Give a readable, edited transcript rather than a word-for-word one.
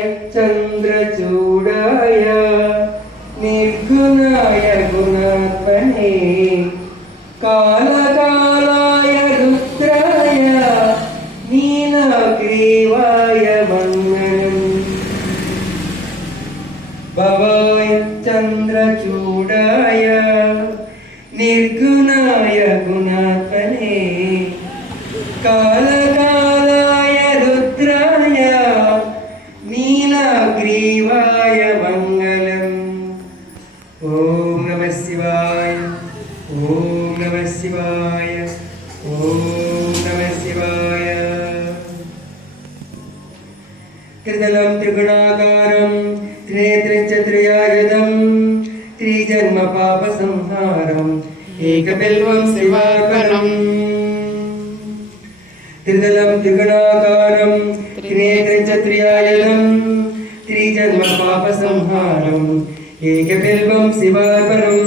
चंद्रचूडाय निर्गुणाय गुणात्मने कालकालाय रुद्राय नीलग्रीवाय मङ्गलम्। भवाय चंद्रचूडाय निर्गुणाय गुणात्मने कालकालाय रुद्राय नीलग्रीवाय मङ्गलम्। ओम नमः शिवाय, ओम नमः शिवाय, ओम नमः शिवाय। त्रिदलं त्रिगुणाकारं त्रिनेत्रं च त्रियायुधं त्रिजन्म पापसंहारम् एकबिल्वं शिवार्पणम्। त्रिदलं त्रिगुणाकारं त्रिनेत्रं च त्रियायुधं त्रिजन्म पापसंहारम् एकबिल्वं शिवार्पणम्।